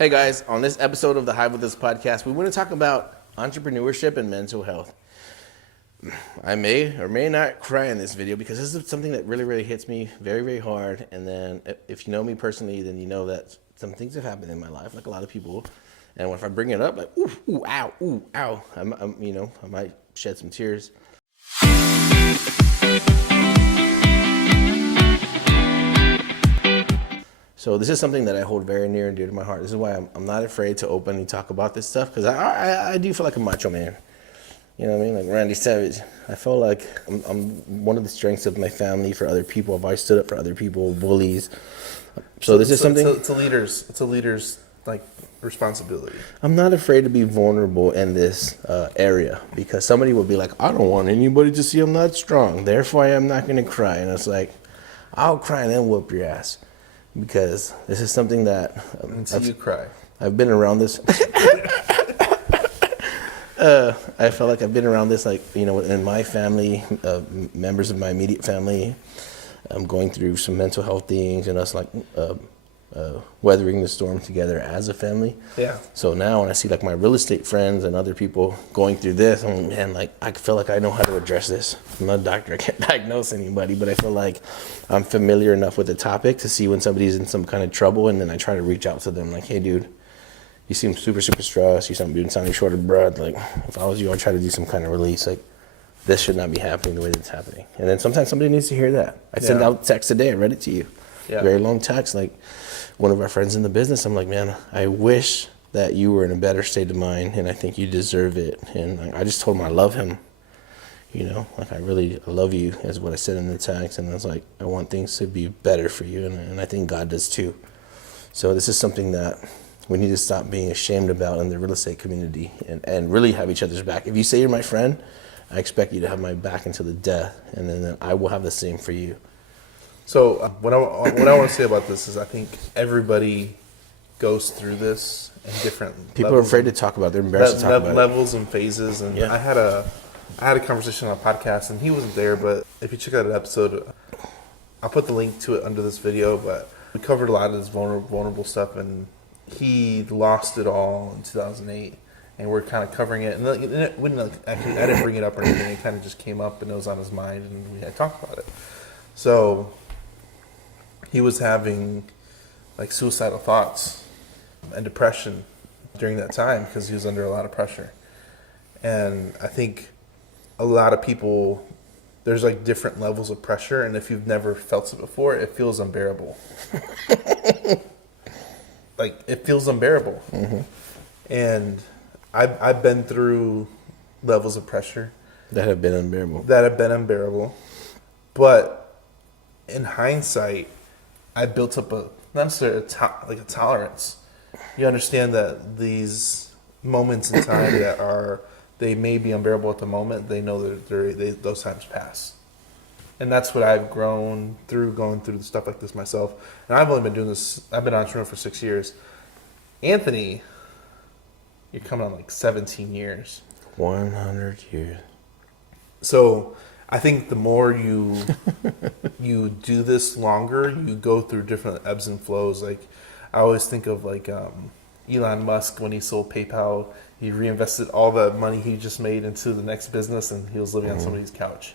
Hey guys, on this episode of the Hive With Us podcast, we want to talk about entrepreneurship and mental health. I may or may not cry in this video because this is something that really hits me very, very hard. And then if you know me personally, then you know that some things have happened in my life, like a lot of people. And if I bring it up, like, ooh, ow, I might shed some tears. So this is something that I hold very near and dear to my heart. This is why I'm not afraid to openly talk about this stuff, because I do feel like a macho man. You know what I mean? Like Randy Savage. I feel like I'm one of the strengths of my family for other people. I've always stood up for other people, bullies. So this is something... It's a leader's like responsibility. I'm not afraid to be vulnerable in this area, because somebody will be like, I don't want anybody to see I'm not strong. Therefore, I am not going to cry. And it's like, I'll cry and then whoop your ass. Because this is something that... Until you cry. I've been around this... I felt like I've been around this, like, you know, in my family, members of my immediate family. I'm going through some mental health things and us, like, weathering the storm together as a family. Yeah. So now when I see, like, my real estate friends and other people going through this, I'm, man, like, I feel like I know how to address this. I'm not a doctor. I can't diagnose anybody, but I feel like I'm familiar enough with the topic to see when somebody's in some kind of trouble, and then I try to reach out to them, like, hey, dude, you seem super stressed. You sound short of breath. Like, if I was you, I'd try to do some kind of release. Like, this should not be happening the way that it's happening. And then sometimes somebody needs to hear that. I sent out text today. I read it to you. Yeah. Very long text. Like, one of our friends in the business, I'm like, man, I wish that you were in a better state of mind, and I think you deserve it. And I just told him I love him. You know, like, I love you, is what I said in the text. And I was like, I want things to be better for you. And I think God does too. So this is something that we need to stop being ashamed about in the real estate community, and really have each other's back. If you say you're my friend, I expect you to have my back until the death, and then I will have the same for you. So what I want to say about this is I think everybody goes through this in different people are afraid to talk about it. They're embarrassed to talk about levels and phases. And yeah. I had a conversation on a podcast, and he wasn't there, but if you check out an episode, I'll put the link to it under this video, but we covered a lot of this vulnerable stuff, and he lost it all in 2008, and we're kind of covering it. And I didn't bring it up or anything. It kind of just came up, and it was on his mind, and we had talked about it. So he was having like suicidal thoughts and depression during that time because he was under a lot of pressure. And I think a lot of people, there's like different levels of pressure, and if you've never felt it before, it feels unbearable. Like, it feels unbearable. Mm-hmm. And I've been through levels of pressure that have been unbearable. But in hindsight, I built up not necessarily a tolerance. You understand that these moments in time they may be unbearable at the moment, they know that those times pass. And that's what I've grown through, going through stuff like this myself. And I've only been doing this, I've been an entrepreneur for 6 years. Anthony, you're coming on like 17 years. 100 years. So I think the more you do this longer, you go through different ebbs and flows. Like, I always think of like Elon Musk, when he sold PayPal, he reinvested all the money he just made into the next business, and he was living on somebody's couch.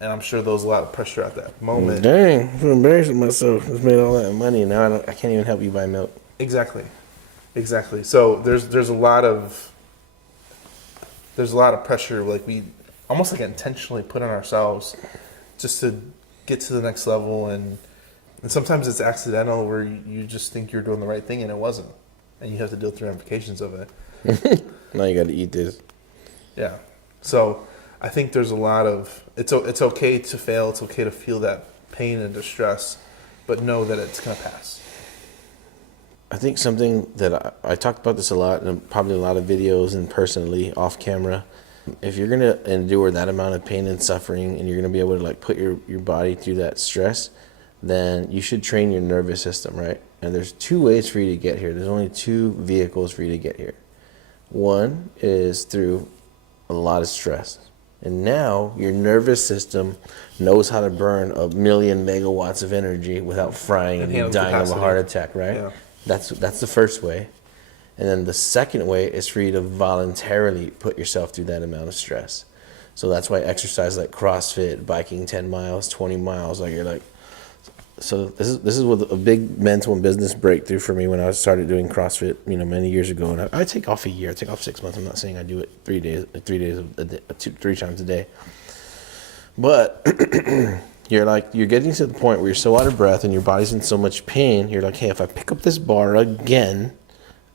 And I'm sure there was a lot of pressure at that moment. Dang, I'm embarrassing myself. I made all that money, and now I can't even help you buy milk. Exactly. So there's a lot of pressure, like we almost like intentionally put on ourselves just to get to the next level, and sometimes it's accidental where you just think you're doing the right thing and it wasn't, and you have to deal with the ramifications of it. Now you got to eat this. Yeah. So I think there's a lot of it's okay to fail. It's okay to feel that pain and distress, but know that it's gonna pass. I think something that I talked about this a lot, and probably a lot of videos and personally off camera. If you're gonna endure that amount of pain and suffering, and you're gonna be able to like put your body through that stress, then you should train your nervous system, right? And there's 2 ways for you to get here. There's only 2 vehicles for you to get here. One is through a lot of stress. And now your nervous system knows how to burn 1,000,000 megawatts of energy without frying and you dying of a heart attack, right? Yeah. That's the first way. And then the second way is for you to voluntarily put yourself through that amount of stress. So that's why exercise like CrossFit, biking 10 miles, 20 miles, like you're like, so this is what a big mental and business breakthrough for me when I started doing CrossFit, many years ago. And I take off a year, I take off 6 months. I'm not saying I do it 3 days a day, 3 times a day. But you're getting to the point where you're so out of breath and your body's in so much pain. You're like, hey, if I pick up this bar again,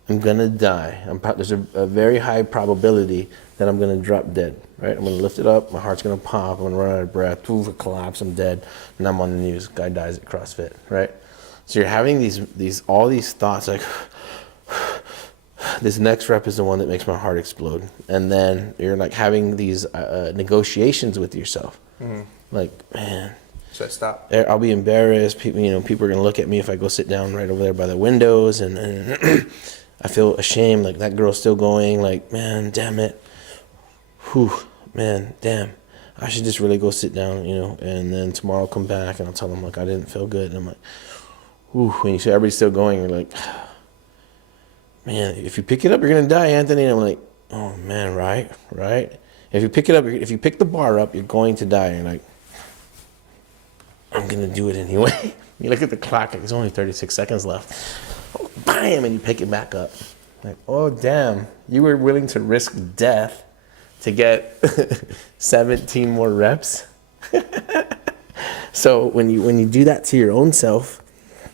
I'm gonna die. There's a very high probability that I'm gonna drop dead. Right? I'm gonna lift it up. My heart's gonna pop. I'm gonna run out of breath. Poof, collapse. I'm dead. And I'm on the news. Guy dies at CrossFit. Right? So you're having all these thoughts like, this next rep is the one that makes my heart explode. And then you're like having these negotiations with yourself. Mm-hmm. Like, man, should I stop? I'll be embarrassed. People are gonna look at me if I go sit down right over there by the windows, and I feel ashamed. Like, that girl's still going. Like, man, damn it. Whew, man, damn. I should just really go sit down, and then tomorrow I'll come back and I'll tell them, like, I didn't feel good. And I'm like, whew, when you see everybody's still going, you're like, man, if you pick it up, you're going to die, Anthony. And I'm like, oh, man, right. If you pick the bar up, you're going to die. And you're like, I'm going to do it anyway. You look at the clock, like, there's only 36 seconds left. Oh, bam, and you pick it back up. Like, oh, damn, you were willing to risk death to get 17 more reps. So when you do that to your own self,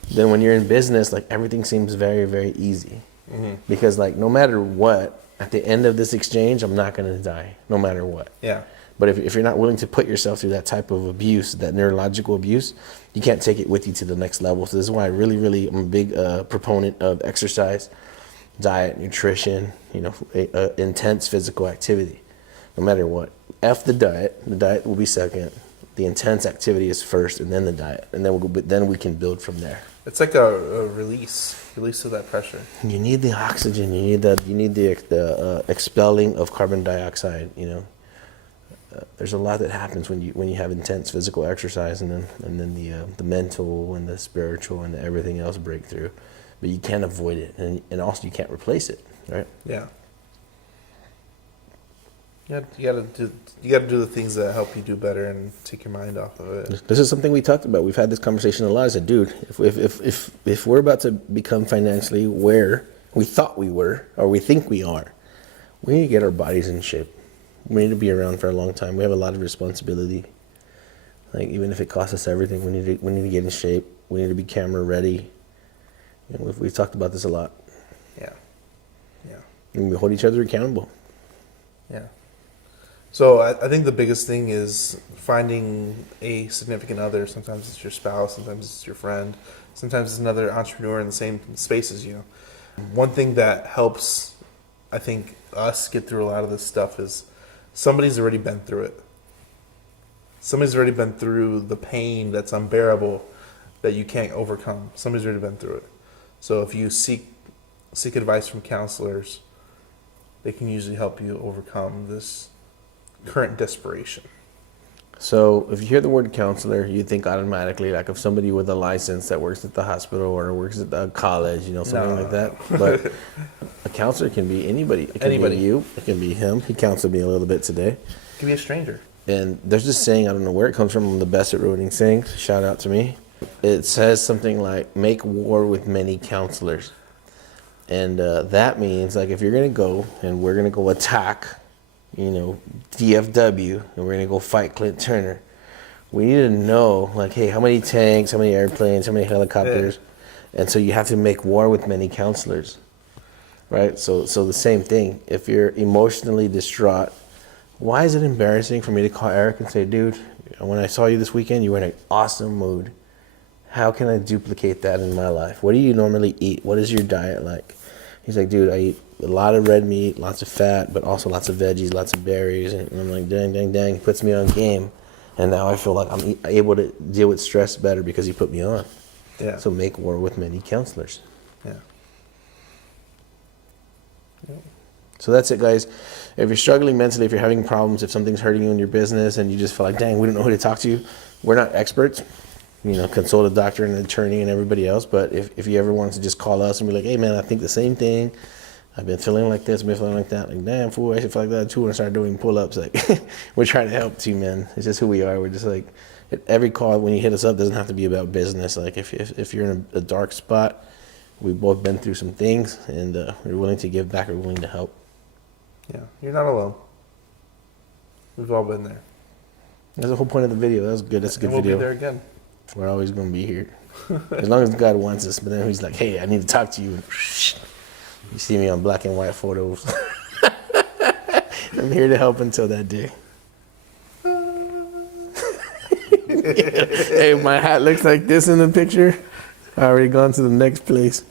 then when you're in business, like, everything seems very, very easy. Mm-hmm. Because, like, no matter what, at the end of this exchange, I'm not going to die, no matter what. Yeah. But if you're not willing to put yourself through that type of abuse, that neurological abuse, you can't take it with you to the next level. So this is why I really, really am a big proponent of exercise, diet, nutrition, intense physical activity. No matter what. F the diet. The diet will be second. The intense activity is first, and then the diet. And then we can build from there. It's like a release of that pressure. You need the oxygen. You need the expelling of carbon dioxide. There's a lot that happens when you have intense physical exercise, and then the mental and the spiritual and everything else break through. But you can't avoid it, and also you can't replace it, right? Yeah. You gotta do the things that help you do better and take your mind off of it. This is something we talked about. We've had this conversation a lot. I said, dude, if we're about to become financially where we thought we were, or we think we are, we need to get our bodies in shape. We need to be around for a long time. We have a lot of responsibility. Like, even if it costs us everything, we need to get in shape. We need to be camera ready. We've talked about this a lot. Yeah. And we hold each other accountable. Yeah. So I think the biggest thing is finding a significant other. Sometimes it's your spouse, sometimes it's your friend, sometimes it's another entrepreneur in the same space as you. One thing that helps, I think, us get through a lot of this stuff is somebody's already been through it. Somebody's already been through the pain that's unbearable that you can't overcome. Somebody's already been through it. So if you seek advice from counselors, they can usually help you overcome this current desperation. So if you hear the word counselor, you think automatically like of somebody with a license that works at the hospital or works at the college, something like that. But a counselor can be anybody. It can be you. It can be him. He counseled me a little bit today. It can be a stranger. And there's this saying, I don't know where it comes from. I'm the best at ruining sayings. Shout out to me. It says something like, make war with many counselors. And that means, like, if you're going to go and we're going to go attack, DFW, and we're going to go fight Clint Turner, we need to know, like, hey, how many tanks, how many airplanes, how many helicopters? Yeah. And so you have to make war with many counselors, right? So the same thing. If you're emotionally distraught, why is it embarrassing for me to call Eric and say, dude, when I saw you this weekend, you were in an awesome mood. How can I duplicate that in my life? What do you normally eat? What is your diet like? He's like, dude, I eat a lot of red meat, lots of fat, but also lots of veggies, lots of berries. And I'm like, dang, puts me on game. And now I feel like I'm able to deal with stress better because he put me on. Yeah. So make war with many counselors. Yeah. So that's it, guys. If you're struggling mentally, if you're having problems, if something's hurting you in your business and you just feel like, dang, we don't know who to talk to, we're not experts. Consult a doctor and an attorney and everybody else. But if you ever wanted to just call us and be like, hey, man, I think the same thing, I've been feeling like this, been feeling like that. Like, damn, fool, I should feel like that too and start doing pull-ups. Like, we're trying to help too, man. It's just who we are. We're just like, every call when you hit us up doesn't have to be about business. Like, if you're in a dark spot, we've both been through some things, and we're willing to give back. We're willing to help. Yeah, you're not alone. We've all been there. That's the whole point of the video. That was good. That's a good And we'll video. be there again. We're always going to be here. As long as God wants us. But then he's like, hey, I need to talk to you. You see me on black and white photos. I'm here to help until that day. Hey, my hat looks like this in the picture. I already gone to the next place.